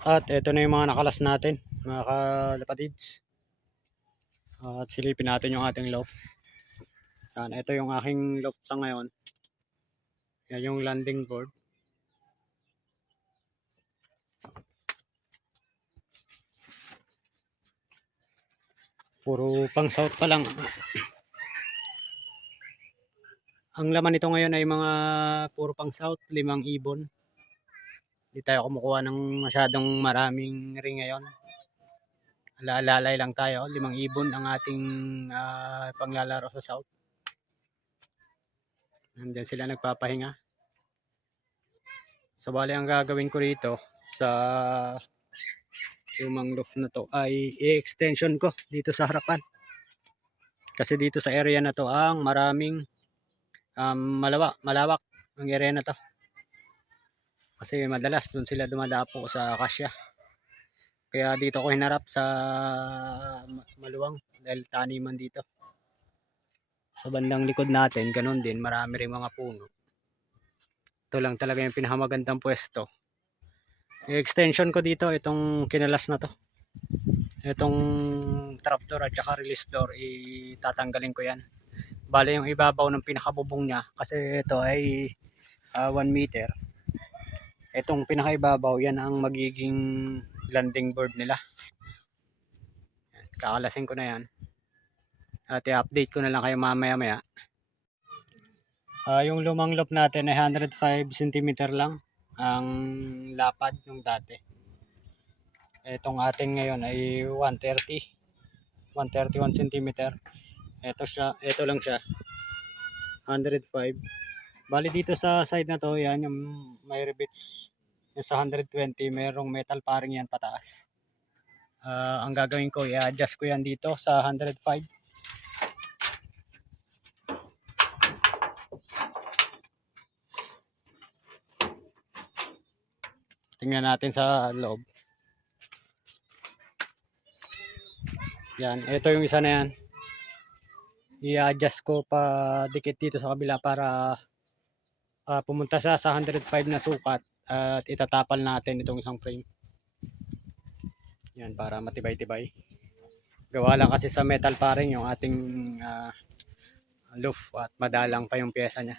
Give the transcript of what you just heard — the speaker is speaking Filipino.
At ito na yung mga nakalas natin, mga kalapatids. At silipin natin yung ating loft. Yan, ito yung aking loft sa ngayon. Yan yung landing board. Puro pang south pa lang. Ang laman nito ngayon ay mga puro pang south, 5 ibon. Hindi tayo kumukuha ng masyadong maraming ring ngayon. Lalay lang tayo, 5 ibon ang ating panglalaro sa south. Nandiyan sila nagpapahinga. So bali ang gagawin ko rito sa lumang loft na to ay i-extension ko dito sa harapan. Kasi dito sa area na to ang maraming malawak ang area na to. Kasi madalas doon sila dumadapo sa akasya. Kaya dito ko hinarap sa maluwang dahil taniman dito. Sa bandang likod natin, ganun din, marami rin mga puno. Ito lang talaga yung pinakamagandang pwesto. I-extension ko dito itong kinalas na to. Itong trapdoor at saka release door, itatanggalin ko yan. Bale yung ibabaw ng pinakabubong niya, kasi ito ay 1 meter. Itong pinakaibabaw, yan ang magiging landing board nila. Kakalasin ko na yan. At i-update ko na lang kayo mamaya-maya. Yung lumang loft natin ay 105 cm lang ang lapad yung dati. Itong ating ngayon ay 131 cm. Ito lang siya. 105. Bali dito sa side na to, yan yung may rivets. Yung sa 120, mayroong metal paring yan pataas. Ang gagawin ko, i-adjust ko yan dito sa 105. Tingnan natin sa loob. Yan, ito yung isa na yan. I-adjust ko pa dikit dito sa kabila para pumunta sa 105 na sukat at itatapal natin itong isang frame. Yan, para matibay-tibay. Gawa lang kasi sa metal paring yung ating loft at madalang pa yung pyesa niya.